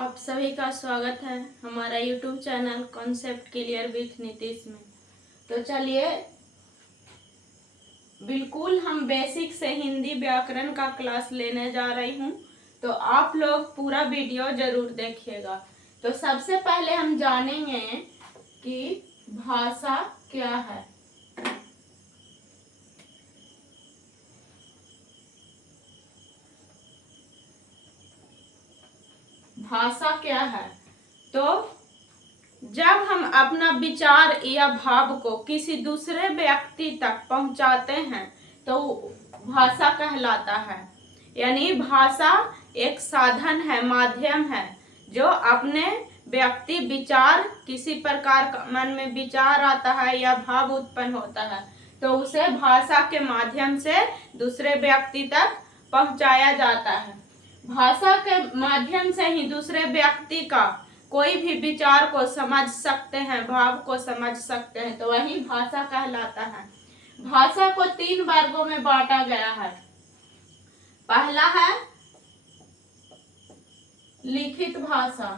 आप सभी का स्वागत है हमारा YouTube channel concept clear with Nitish में। तो चलिए बिल्कुल हम बेसिक से हिंदी व्याकरण का क्लास लेने जा रही हूँ, तो आप लोग पूरा वीडियो जरूर देखिएगा। तो सबसे पहले हम जानेंगे कि भाषा क्या है। भाषा क्या है? तो जब हम अपना विचार या भाव को किसी दूसरे व्यक्ति तक पहुंचाते हैं तो भाषा कहलाता है। यानी भाषा एक साधन है, माध्यम है, जो अपने व्यक्ति विचार, किसी प्रकार का मन में विचार आता है या भाव उत्पन्न होता है तो उसे भाषा के माध्यम से दूसरे व्यक्ति तक पहुंचाया जाता है। भाषा के माध्यम से ही दूसरे व्यक्ति का कोई भी विचार को समझ सकते हैं, भाव को समझ सकते हैं, तो वही भाषा कहलाता है। भाषा को 3 वर्गों में बांटा गया है। पहला है लिखित भाषा,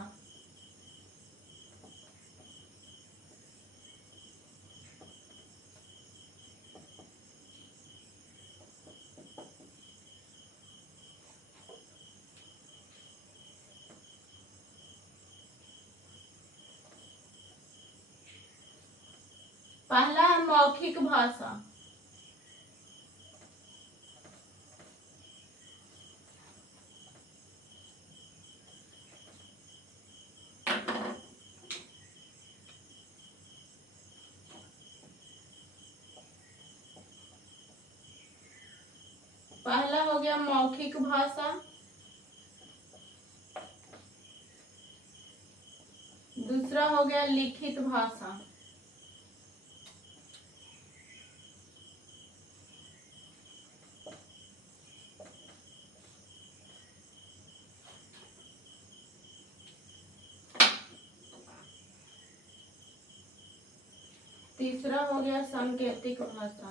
पहला है मौखिक भाषा, पहला हो गया मौखिक भाषा, दूसरा हो गया लिखित भाषा। तीसरा हो गया सांकेतिक भाषा।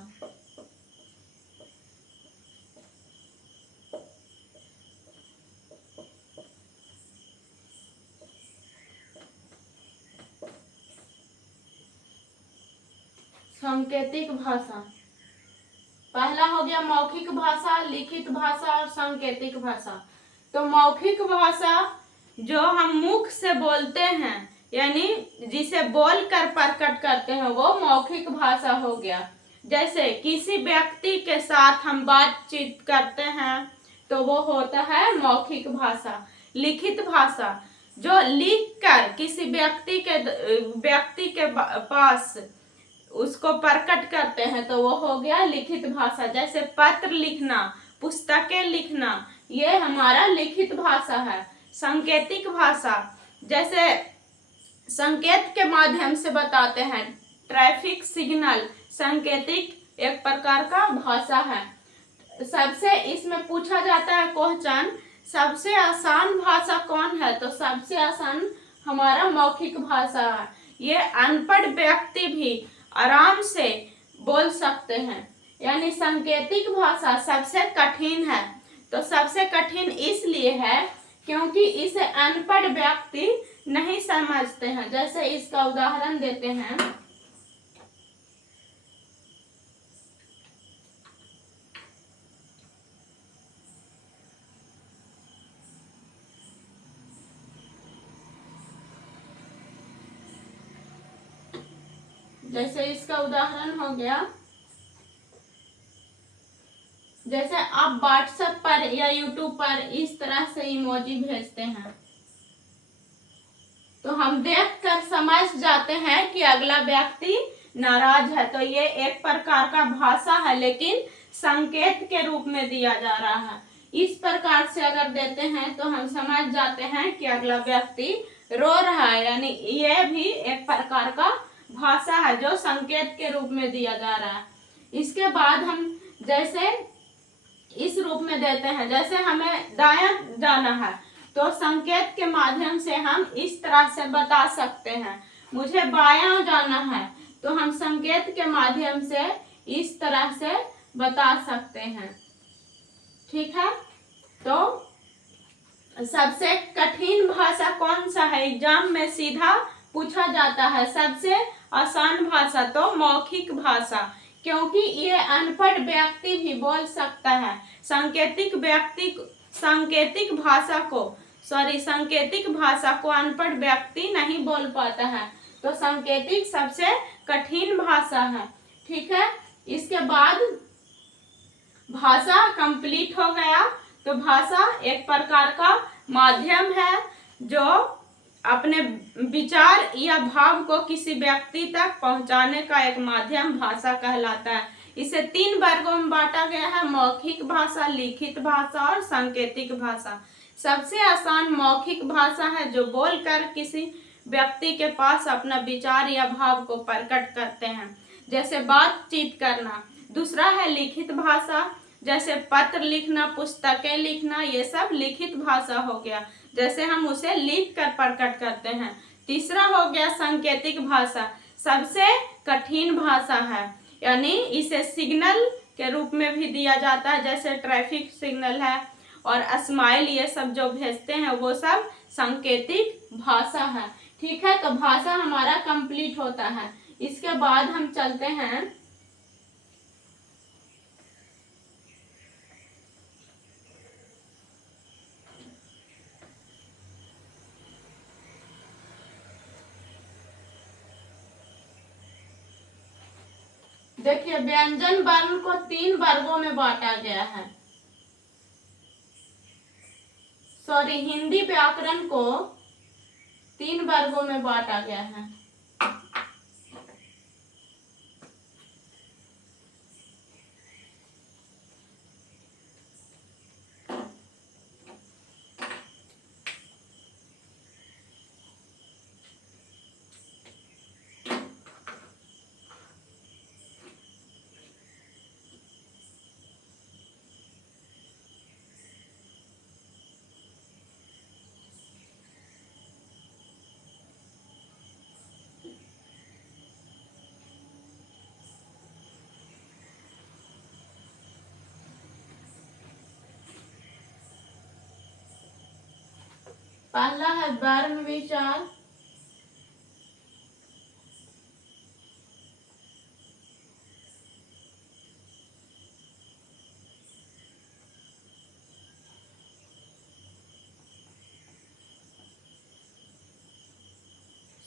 सांकेतिक भाषा, पहला हो गया मौखिक भाषा, लिखित भाषा और सांकेतिक भाषा। तो मौखिक भाषा जो हम मुख से बोलते हैं, यानी जिसे बोलकर प्रकट करते हैं, वो मौखिक भाषा हो गया। जैसे किसी व्यक्ति के साथ हम बातचीत करते हैं तो वो होता है मौखिक भाषा। लिखित भाषा जो लिखकर किसी व्यक्ति के पास उसको प्रकट करते हैं तो वो हो गया लिखित भाषा। जैसे पत्र लिखना, पुस्तकें लिखना, ये हमारा लिखित भाषा है। सांकेतिक भाषा जैसे संकेत के माध्यम से बताते हैं, ट्रैफिक सिग्नल सांकेतिक एक प्रकार का भाषा है। सबसे इसमें पूछा जाता है क्वेश्चन, सबसे आसान भाषा कौन है? तो सबसे आसान हमारा मौखिक भाषा है। ये अनपढ़ व्यक्ति भी आराम से बोल सकते हैं। यानी सांकेतिक भाषा सबसे कठिन है। तो सबसे कठिन इसलिए है क्योंकि इसे अनपढ़ व्यक्ति नहीं समझते हैं। जैसे इसका उदाहरण देते हैं, जैसे इसका उदाहरण हो गया, जैसे आप व्हाट्सएप पर या यूट्यूब पर इस तरह से इमोजी भेजते हैं तो हम देखकर समझ जाते हैं कि अगला व्यक्ति नाराज है। तो ये एक प्रकार का भाषा है, लेकिन संकेत के रूप में दिया जा रहा है। इस प्रकार से अगर देते हैं तो हम समझ जाते हैं कि अगला व्यक्ति रो रहा है। यानी ये भी एक प्रकार का भाषा है जो संकेत के रूप में दिया जा रहा है। इसके बाद हम जैसे इस रूप में देते हैं, जैसे हमें दायां जाना है तो संकेत के माध्यम से हम इस तरह से बता सकते हैं। मुझे बायां जाना है तो हम संकेत के माध्यम से इस तरह से बता सकते हैं। ठीक है, तो सबसे कठिन भाषा कौन सा है? एग्जाम में सीधा पूछा जाता है। सबसे आसान भाषा तो मौखिक भाषा, क्योंकि ये अनपढ़ व्यक्ति भी बोल सकता है। सांकेतिक भाषा को अनपढ़ व्यक्ति नहीं बोल पाता है, तो सांकेतिक सबसे कठिन भाषा है। ठीक है, इसके बाद भाषा कंप्लीट हो गया। तो भाषा एक प्रकार का माध्यम है जो अपने विचार या भाव को किसी व्यक्ति तक पहुंचाने का एक माध्यम भाषा कहलाता है। इसे 3 वर्गों में बांटा गया है: मौखिक भाषा, लिखित भाषा और सांकेतिक भाषा। सबसे आसान मौखिक भाषा है, जो बोलकर किसी व्यक्ति के पास अपना विचार या भाव को प्रकट करते हैं, जैसे बातचीत करना। दूसरा है लिखित भाषा, जैसे पत्र लिखना, पुस्तकें लिखना, ये सब लिखित भाषा हो गया, जैसे हम उसे लिख कर प्रकट करते हैं। तीसरा हो गया सांकेतिक भाषा, सबसे कठिन भाषा है, यानी इसे सिग्नल के रूप में भी दिया जाता है, जैसे ट्रैफिक सिग्नल है और स्माइल, ये सब जो भेजते हैं वो सब सांकेतिक भाषा है। ठीक है, तो भाषा हमारा कंप्लीट होता है। इसके बाद हम चलते हैं देखिए, व्यंजन वर्ण को 3 वर्गों में बांटा गया है। हिंदी व्याकरण को 3 वर्गों में बांटा गया है। पहला है वर्ण विचार,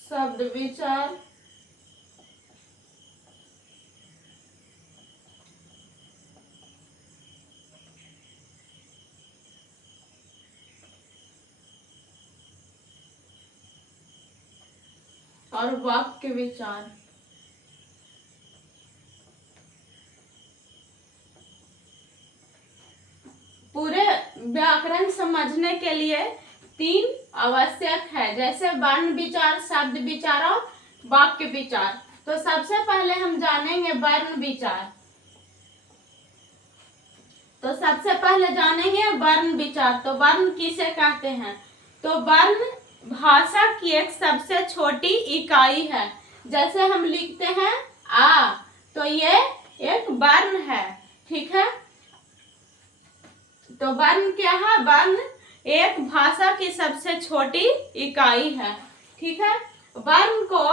शब्द विचार, और वाक्य विचार। पूरे व्याकरण समझने के लिए 3 आवश्यक है, जैसे वर्ण विचार, शब्द विचार और वाक्य विचार। तो सबसे पहले हम जानेंगे वर्ण विचार। तो वर्ण किसे कहते हैं? तो वर्ण भाषा की एक सबसे छोटी इकाई है। जैसे हम लिखते हैं आ, तो ये एक वर्ण है। ठीक है, तो वर्ण क्या है? वर्ण एक भाषा की सबसे छोटी इकाई है। ठीक है, वर्ण को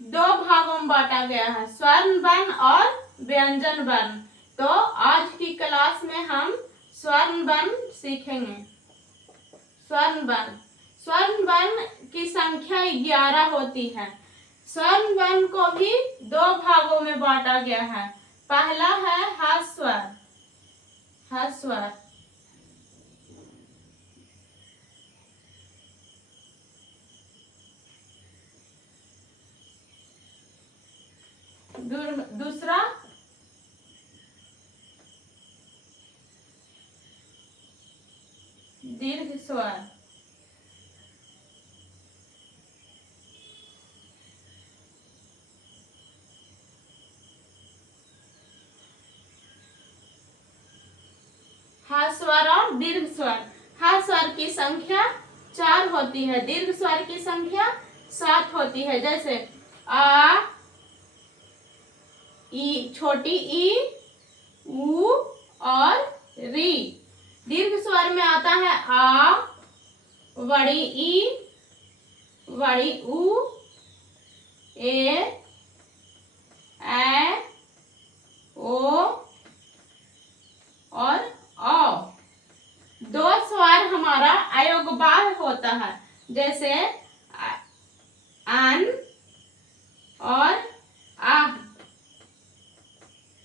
2 भागों में बांटा गया है, स्वर्ण वर्ण और व्यंजन वर्ण। तो आज की क्लास में हम स्वर्ण वर्ण सीखेंगे। स्वर्ण वर्ण की संख्या 11 होती है। स्वर्ण वर्ण को भी 2 भागों में बांटा गया है। पहला है ह्रस्व स्वर, दूसरा दीर्घ स्वर। ह्रस्व स्वर और दीर्घ स्वर। ह्रस्व स्वर की संख्या 4 होती है, दीर्घ स्वर की संख्या 7 होती है। जैसे आ, ई, छोटी ई, उ और री। दीर्घ स्वर में आता है आ, बड़ी ई, बड़ी ऊ, ए, ओ और औ। दो स्वर हमारा अयोगबाह होता है, जैसे अन और आह,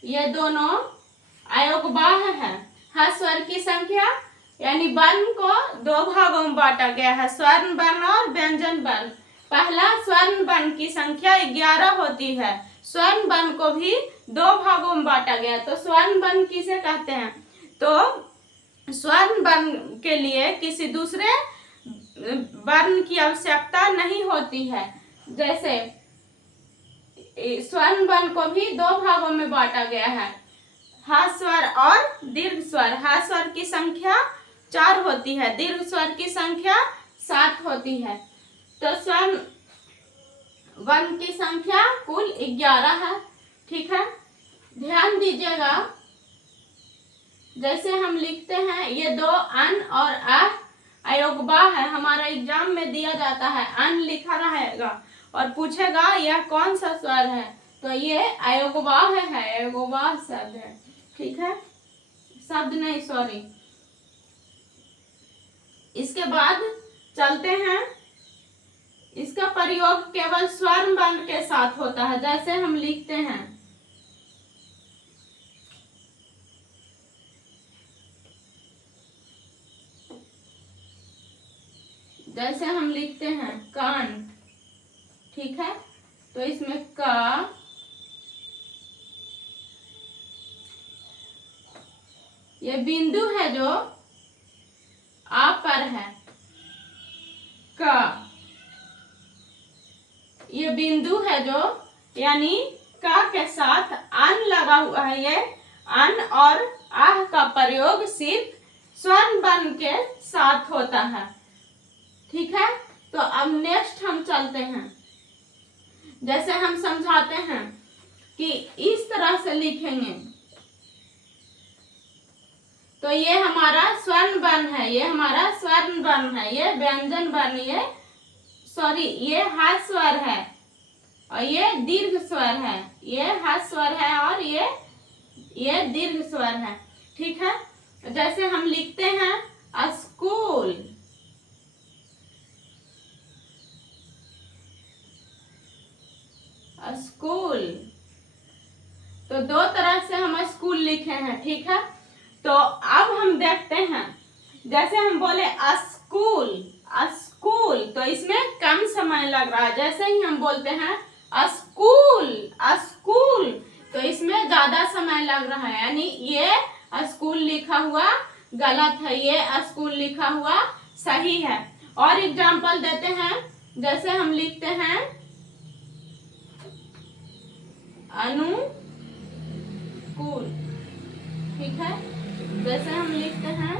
ये दोनों अयोगबाह है। हर स्वर की संख्या यानी वर्ण को दो भागों में बांटा गया है, स्वर्ण वर्ण और व्यंजन वर्ण। पहला स्वर्ण वर्ण की संख्या 11 होती है। स्वर्ण वर्ण को भी दो भागों में बांटा गया। तो स्वर्ण वर्ण किसे कहते हैं? तो स्वर्ण वर्ण के लिए किसी दूसरे वर्ण की आवश्यकता नहीं होती है। जैसे स्वर्ण वर्ण को भी दो भागों में बांटा गया है, हा स्वर और दीर्घ स्वर। हा स्वर की संख्या 4 होती है, दीर्घ स्वर की संख्या 7 होती है। तो स्वर्ण वर्ण की संख्या कुल 11 है। ठीक है, ध्यान दीजिएगा। जैसे हम लिखते हैं, ये दो अन और आह अयोगबाह है। हमारा एग्जाम में दिया जाता है, अन लिखा रहेगा और पूछेगा यह कौन सा स्वर है, तो ये अयोगबाह है, अयोगबाह शब्द है। ठीक है, शब्द नहीं, सॉरी। इसके बाद चलते हैं, इसका प्रयोग केवल स्वर्ण वर्ण के साथ होता है। जैसे हम लिखते हैं, जैसे हम लिखते हैं कान। ठीक है, तो इसमें का, ये बिंदु है जो आ पर है, का। ये बिंदु है जो यानी का के साथ अन लगा हुआ है। ये अन और आह का प्रयोग सिर्फ स्वर्ण वर्ण के साथ होता है। ठीक है, तो अब नेक्स्ट हम चलते हैं। जैसे हम समझाते हैं कि इस तरह से लिखेंगे, तो ये हमारा स्वर्ण वर्ण है, ये हमारा स्वर्ण वर्ण है, ये व्यंजन वर्ण, ये सॉरी ये हा स्वर है और ये दीर्घ स्वर है। ये हा स्वर है और ये दीर्घ स्वर है। ठीक है, जैसे हम लिखते हैं स्कूल, स्कूल, तो दो तरह से हम स्कूल लिखे हैं। ठीक है, तो अब हम देखते हैं, जैसे हम बोले स्कूल, स्कूल, तो इसमें कम समय लग रहा है। जैसे ही हम बोलते हैं स्कूल, स्कूल, तो इसमें ज्यादा समय लग रहा है, यानी ये स्कूल लिखा हुआ गलत है, ये स्कूल लिखा हुआ सही है। और एग्जाम्पल देते हैं, जैसे हम लिखते हैं अनुकूल। ठीक है, जैसे हम लिखते हैं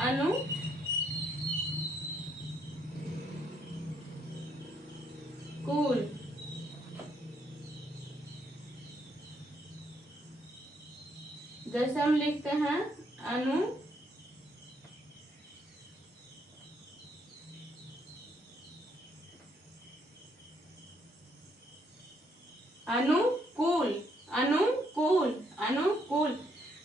अनुकूल, जैसे हम लिखते हैं अनुकूल, अनुकूल, अनुकूल।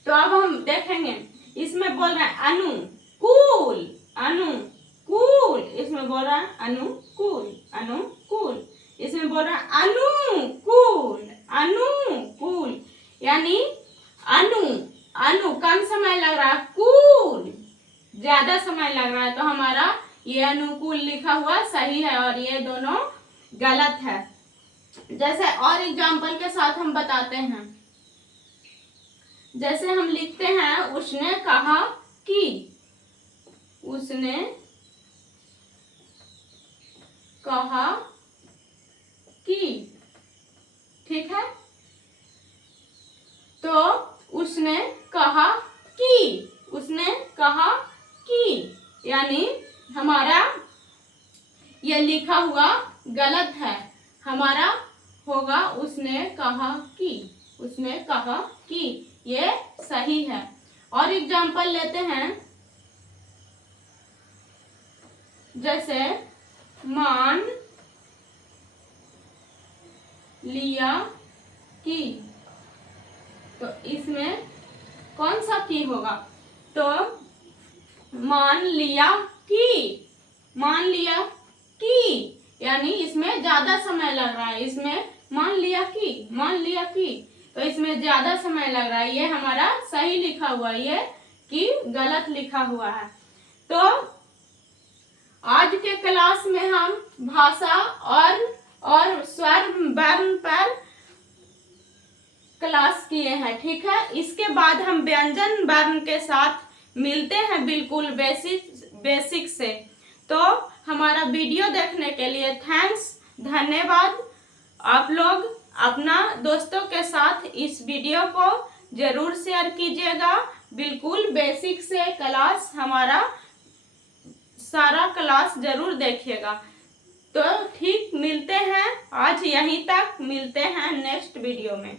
तो अब हम देखेंगे, इसमें बोल रहे हैं अनुकूल, अनुकूल, इसमें बोल रहा है अनुकूल, अनुकूल, इसमें बोल रहा है अनुकूल, अनुकूल, यानी अनु कम समय लग रहा है, कूल ज्यादा समय लग रहा है। तो हमारा ये अनुकूल लिखा हुआ सही है और ये दोनों गलत है। जैसे और एग्जाम्पल के साथ हम बताते हैं, जैसे हम लिखते हैं उसने कहा कि, उसने कहा कि। ठीक है, तो उसने कहा कि, उसने कहा कि, यानी हमारा ये लिखा हुआ गलत है। हमारा होगा उसने कहा कि, उसने कहा कि, ये सही है। और एग्जाम्पल लेते हैं, जैसे मान लिया कि, तो इसमें कौन सा की होगा? तो मान लिया कि, मान लिया कि, यानी इसमें ज्यादा समय लग रहा है। इसमें मान लिया कि, मान लिया कि, तो इसमें ज्यादा समय लग रहा है। ये हमारा सही लिखा हुआ है, ये कि गलत लिखा हुआ है। तो आज के क्लास में हम भाषा और स्वर वर्ण पर क्लास किए हैं, ठीक है। इसके बाद हम व्यंजन वर्ण के साथ मिलते हैं बिल्कुल बेसिक से। तो हमारा वीडियो देखने के लिए थैंक्स, धन्यवाद। आप लोग अपना दोस्तों के साथ इस वीडियो को जरूर शेयर कीजिएगा। बिल्कुल बेसिक से क्लास, हमारा सारा क्लास जरूर देखिएगा। तो ठीक, मिलते हैं आज यहीं तक, मिलते हैं नेक्स्ट वीडियो में।